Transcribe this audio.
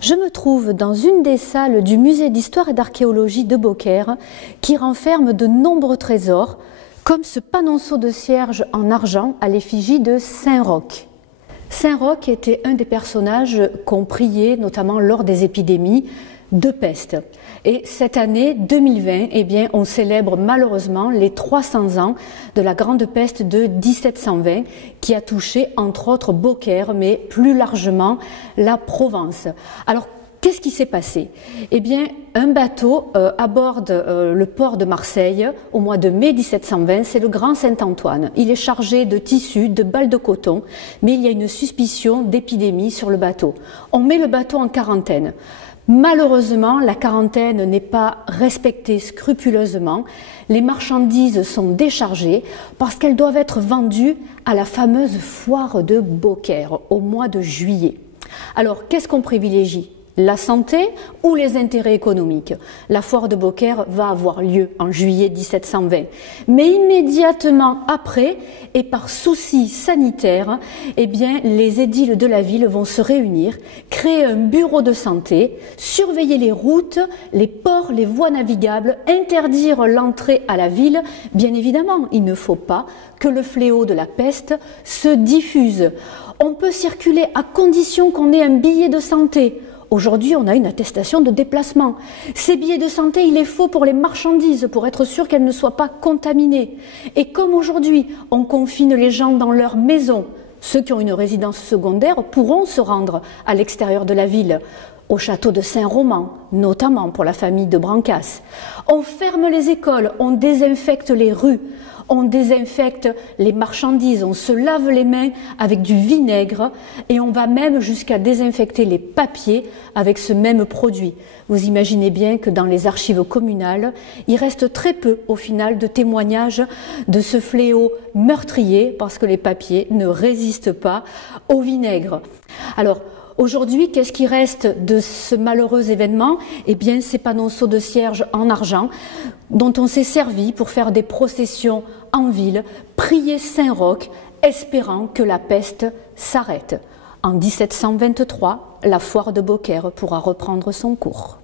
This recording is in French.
Je me trouve dans une des salles du musée d'histoire et d'archéologie de Beaucaire qui renferme de nombreux trésors, comme ce panonceau de cierge en argent à l'effigie de Saint-Roch. Saint-Roch était un des personnages qu'on priait notamment lors des épidémies de peste. Et cette année 2020, on célèbre malheureusement les 300 ans de la grande peste de 1720 qui a touché entre autres Beaucaire, mais plus largement la Provence. Alors, qu'est-ce qui s'est passé? Un bateau aborde le port de Marseille au mois de mai 1720, c'est le Grand Saint-Antoine. Il est chargé de tissus, de balles de coton, mais il y a une suspicion d'épidémie sur le bateau. On met le bateau en quarantaine. Malheureusement, la quarantaine n'est pas respectée scrupuleusement. Les marchandises sont déchargées parce qu'elles doivent être vendues à la fameuse foire de Beaucaire au mois de juillet. Alors, qu'est-ce qu'on privilégie ? La santé ou les intérêts économiques? La foire de Beaucaire va avoir lieu en juillet 1720. Mais immédiatement après, et par souci sanitaire, les édiles de la ville vont se réunir, créer un bureau de santé, surveiller les routes, les ports, les voies navigables, interdire l'entrée à la ville. Bien évidemment, il ne faut pas que le fléau de la peste se diffuse. On peut circuler à condition qu'on ait un billet de santé. Aujourd'hui, on a une attestation de déplacement. Ces billets de santé, il est faux pour les marchandises, pour être sûr qu'elles ne soient pas contaminées. Et comme aujourd'hui, on confine les gens dans leur maison, ceux qui ont une résidence secondaire pourront se rendre à l'extérieur de la ville, au château de Saint-Roman, notamment pour la famille de Brancas. On ferme les écoles, on désinfecte les rues, on désinfecte les marchandises, on se lave les mains avec du vinaigre et on va même jusqu'à désinfecter les papiers avec ce même produit. Vous imaginez bien que dans les archives communales, il reste très peu au final de témoignages de ce fléau meurtrier parce que les papiers ne résistent pas au vinaigre. Alors, aujourd'hui, qu'est-ce qui reste de ce malheureux événement? Ces panonceaux de cierge en argent dont on s'est servi pour faire des processions en ville, prier Saint-Roch, espérant que la peste s'arrête. En 1723, la foire de Beaucaire pourra reprendre son cours.